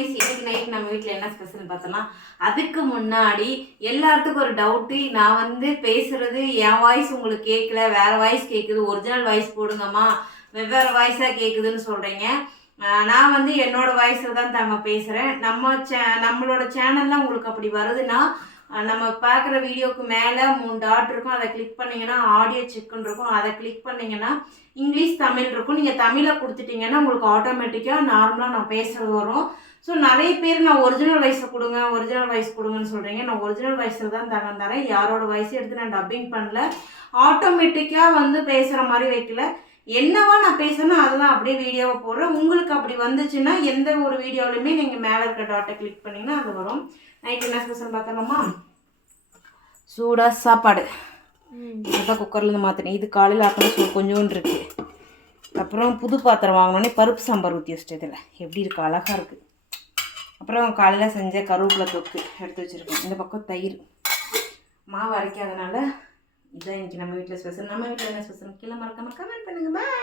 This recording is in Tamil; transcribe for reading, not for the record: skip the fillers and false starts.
கைஸ், இன்னைக்கு நைட் நம்ம வீட்டில் என்ன ஸ்பெஷல் பார்த்தோம்னா, அதுக்கு முன்னாடி எல்லாத்துக்கும் ஒரு டவுட்டு. நான் வந்து பேசுறது என் வாய்ஸ் உங்களுக்கு கேட்கல, வேற வாய்ஸ் கேட்குது, ஒரிஜினல் வாய்ஸ் போடுங்கம்மா, வெவ்வேறு வாய்ஸாக கேட்குதுன்னு சொல்கிறீங்க. நான் வந்து என்னோட வாய்ஸில் தான் தாங்க பேசுகிறேன். நம்மளோட சேனலில் உங்களுக்கு அப்படி வருதுன்னா, நம்ம பார்க்குற வீடியோவுக்கு மேலே 3 டாட் இருக்கும், அதை கிளிக் பண்ணிங்கன்னா ஆடியோ செக்குன்னு இருக்கும், அதை கிளிக் பண்ணிங்கன்னா இங்கிலீஷ் தமிழ் இருக்கும். நீங்கள் தமிழை கொடுத்துட்டிங்கன்னா உங்களுக்கு ஆட்டோமேட்டிக்காக நார்மலாக நான் பேசுகிறது வரும். ஸோ நிறைய பேர் நான் ஒரிஜினல் வாய்ஸை கொடுங்க, ஒரிஜினல் வாய்ஸ் கொடுங்கன்னு சொல்கிறீங்க. நான் ஒரிஜினல் வாய்ஸில் தான் தரேன். யாரோட வாய்ஸை எடுத்து நான் டப்பிங் பண்ணல, ஆட்டோமேட்டிக்காக வந்து பேசுகிற மாதிரி வைக்கல. என்னவா நான் பேசணும் அதுதான் அப்படியே வீடியோவை போடுறேன். உங்களுக்கு அப்படி வந்துச்சுன்னா எந்த ஒரு வீடியோலையுமே நீங்கள் மேலே இருக்க டாட்டை கிளிக் பண்ணிங்கன்னா அது வரும். நைட் என்ன ஸ்பெஷல் பார்க்கலாமா? சூடாக சாப்பாடு இப்போ குக்கர்லேருந்து மாற்றினேன். இது காலையில் ஆக்கின கொஞ்சோண்டு இருக்குது. அப்புறம் புது பாத்திரம் வாங்கினோடனே பருப்பு சாம்பார் ஊற்றி வச்சுட்டு இதில் எப்படி இருக்குது, அழகாக இருக்குது. அப்புறம் காலையில் செஞ்ச கருவேப்பிலை தொக்கு எடுத்து வச்சுருக்கேன். இந்த பக்கம் தயிர், மாவு அரைக்காதனால இதான் இன்றைக்கி நம்ம வீட்டில் ஸ்பெஷல். நம்ம வீட்டில் என்ன ஸ்பெஷல் கீழே மறக்காமல் கமெண்ட் பண்ணுங்கள். பாய்.